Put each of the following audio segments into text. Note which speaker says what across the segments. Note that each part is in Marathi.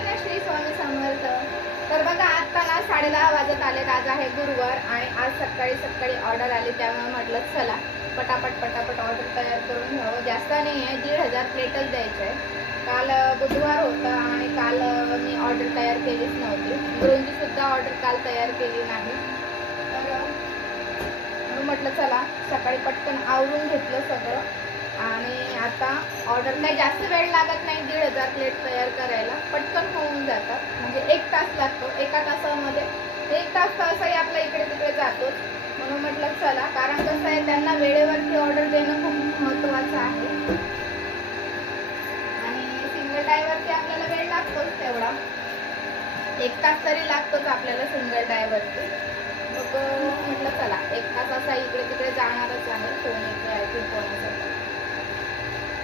Speaker 1: सर्वांना श्री स्वामी समर्थ. तर बघा आता ना साडे दहा वाजत आले आज आहे गुरुवार आणि आज सकाळी सकाळी ऑर्डर आली त्यामुळे म्हटलं चला पटापट पटापट ऑर्डर तयार करून घ्यावं. जास्त नाही आहे दीड हजार प्लेटच द्यायचे आहे काल बुधवार होता आणि काल मी ऑर्डर तयार केलीच नव्हती. गुरुंची सुद्धा ऑर्डर काल तयार केली नाही. तर म्हटलं चला सकाळी पटकन आवरून घेतलं सगळं. आणि आता ऑर्डर काही जास्त वेळ लागत नाही दीड हजार प्लेट तयार करायला. पटकन होऊन जातात. म्हणजे एक तास लागतो. एका तासामध्ये. एक तास तासही आपला इकडे तिकडे जातोच. म्हणून म्हटलं चला. कारण कसं आहे त्यांना वेळेवरती ऑर्डर देणं खूप महत्त्वाचं आहे. आणि सिंगल टायवरती आपल्याला वेळ लागतोच तेवढा. एक तास तरी लागतोच आपल्याला सिंगल टायवरती मग म्हटलं चला.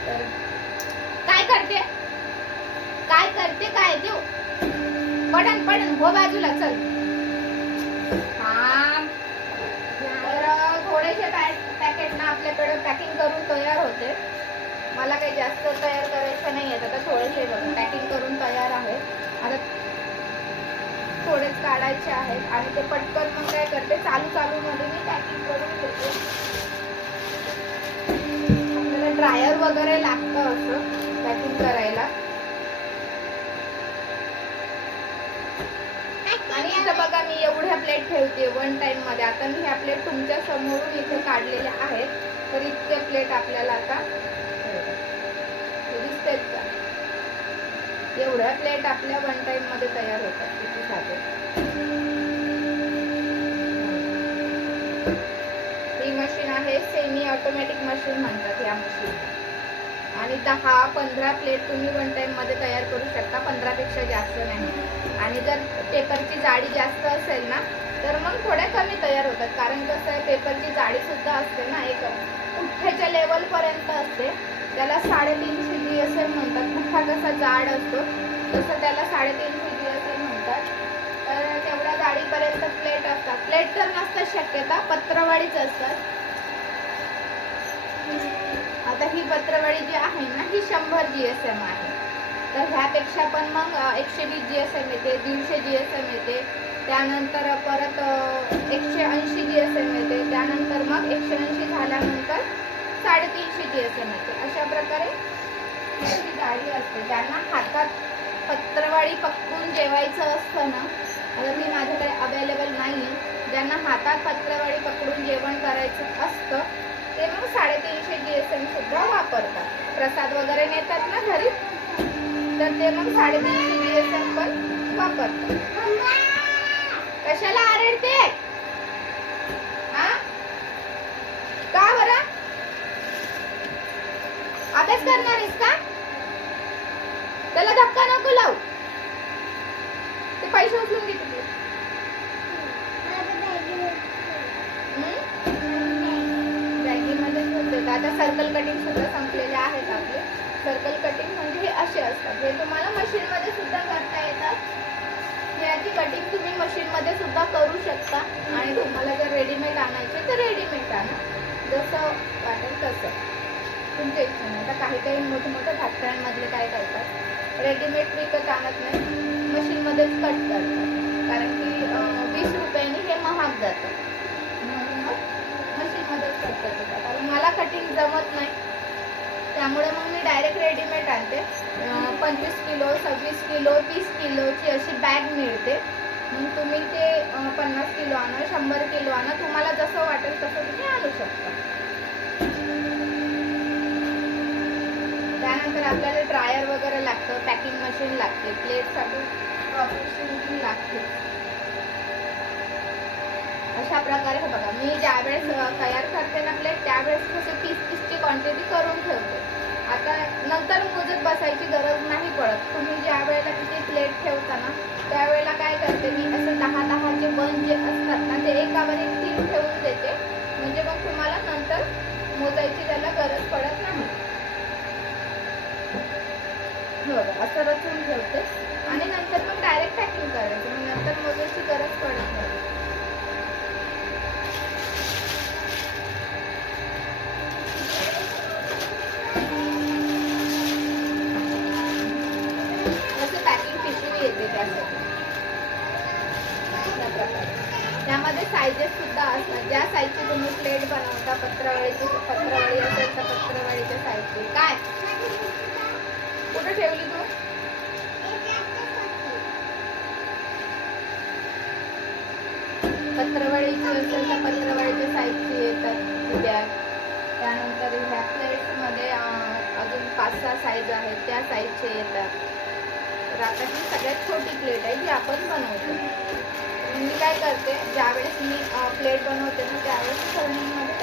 Speaker 1: काय करते? काय करते? काय देऊ पडन पडन. हो बाजूला चल. हा तर थोडेसे पॅकेट ना आपल्याकडे पॅकिंग करून तयार होते. मला काही जास्त तयार करायचं नाही आहेत आता थोडेसे पॅकिंग करून तयार आहे. आता थोडेच काढायचे आहेत. आणि ते पटकन मग काय करते? चालू चालू मध्ये मी पॅकिंग करून घेते आपल्याला ड्रायर वगैरे लागतं असं पॅकिंग करायला. आणि इथं बघा मी एवढ्या प्लेट ठेवते वन टाइममध्ये. आता मी ह्या प्लेट तुमच्या समोरून इथे काढलेल्या आहेत. तर इतके प्लेट आपल्याला आता दिसतात का? एवढ्या प्लेट आपल्या वन टाइममध्ये तयार होतात. किती साधे. आहे सेमी ऑटोमॅटिक मशीन म्हणतात या मशीन आणि दहा पंधरा प्लेट तुम्ही वन टाईममध्ये तयार करू शकता पंधरापेक्षा जास्त नाही. आणि जर पेपरची जाडी जास्त असेल ना तर मग थोड्या कमी तयार होतात. कारण कसं आहे पेपरची जाडी सुद्धा असते ना एक पुठ्ठ्याच्या लेवलपर्यंत असते. त्याला साडेतीन जी असं म्हणतात. पुठ्ठा कसा जाड असतो तसं त्याला साडेतीन जी असं म्हणतात. तर तेवढ्या जाडीपर्यंत प्लेट असतात. प्लेट तर नसतात शक्यता पत्रवाडीच असतात. आता ही पत्रवाळी जी आहे ना ही शंभर जी एस एम आहे. तर ह्यापेक्षा पण मग एकशे वीस जी एस एम येते दीडशे जी एस एम येते. त्यानंतर परत एकशे ऐंशी जी एस एम येते. त्यानंतर मग एकशे ऐंशी झाल्यानंतर साडेतीनशे जी एस एम येते. अशा प्रकारे ही जाडी असते. ज्यांना हातात पत्रवाळी पकडून जेवायचं असतं ना आता ती माझ्याकडे अवेलेबल नाही ज्यांना हातात पत्रवाळी पकडून जेवण करायचं असतं ते मग साडेतीनशे जी एस एम सुद्धा वापरतात. प्रसाद वगैरे नेतात ना घरी? तर ते मग साडेतीनशे जी एस एम पण वापरतात. कशाला आरडते हा? का बरं? अभ्यास करणार आहेस का? त्याला धक्का नको लावू. ते पैसे उचलून घेते तू बॅगीमध्येच होते तर आता सर्कल कटिंग सुद्धा संपलेले आहेत आपले. सर्कल कटिंग म्हणजे हे असे असतात. हे तुम्हाला मशीनमध्ये सुद्धा करता येतात. याची कटिंग तुम्ही मशीनमध्ये सुद्धा करू शकता. आणि तुम्हाला जर रेडीमेड आणायचे तर रेडीमेड आणा. जसं वाटेल तसं. तुमच्या इच्छेने. आता काही काही मोठे फॅक्टऱ्यांमधले काय करतात? रेडीमेड विकत आणत नाही. मशीनमध्येच कट करतात. कारण की वीस रुपयांनी हे महाग जातं. म्हणून मग मशीनमध्येच कट करतात. कारण मला जमत नाही. त्यामुळे मग मी डायरेक्ट रेडीमेड आणते. पंचवीस किलो सव्वीस किलो तीस किलोची अशी बॅग मिळते. मग तुम्ही ते पन्नास किलो आणा शंभर किलो आणा. तुम्हाला जसं वाटेल तसं तुम्ही आणू शकता. त्यानंतर आपल्याला ड्रायर वगैरे लागतं पॅकिंग मशीन लागते प्लेटसाठी प्रोफेशनल लागते. अशा प्रकारे हे बघा. मी ज्यावेळेस तयार करते ना प्लेट त्यावेळेस कसं क्वांटिटी करून ठेवते. आता नंतर मोजत बसायची गरज नाही पडत. तुम्ही ज्या वेळेला किती प्लेट ठेवता ना त्यावेळेला काय करते मी असं दहा दहाचे बन जे असतात ना ते एकावर एक तीन ठेवून देते. म्हणजे मग तुम्हाला नंतर मोजायची त्याला गरज पडत नाही. बरं असं रचून ठेवते. आणि नंतर मग डायरेक्ट पॅकिंग करायचं. मग नंतर मोजायची गरज पडत नाही असे पॅकिंग पिशवी मध्ये साईजेस सुद्धा असतात. ज्या साईजची तुम्ही प्लेट बनवता पत्रावळीची पत्रावळी असेल तर पत्रावळीच्या साईजची काय? कुठे ठेवली तू? पत्रावळीची असेल तर पत्रावळीच्या साईजची येतात. उद्या. त्यानंतर ह्या प्लेट्समध्ये अजून पाच सहा साईज आहेत. त्या साईजचे येतात. तर आता ही सगळ्यात छोटी प्लेट आहे जी आपण बनवतो. करते. ज्यावेळेस मी प्लेट बनवते ना त्यावेळेस फर्निंगमध्ये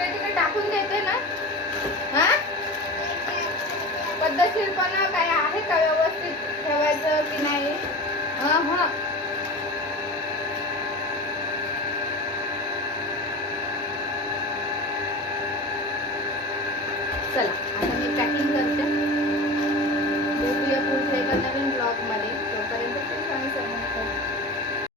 Speaker 1: ते तिकडे टाकून देते ना. हा? पद्धतशीरपणा काय आहे का व्यवस्थित ठेवायचं की नाही? हा हा. चला आता मी पॅकिंग करते. भेटूया पुढच्या एका नवीन ब्लॉग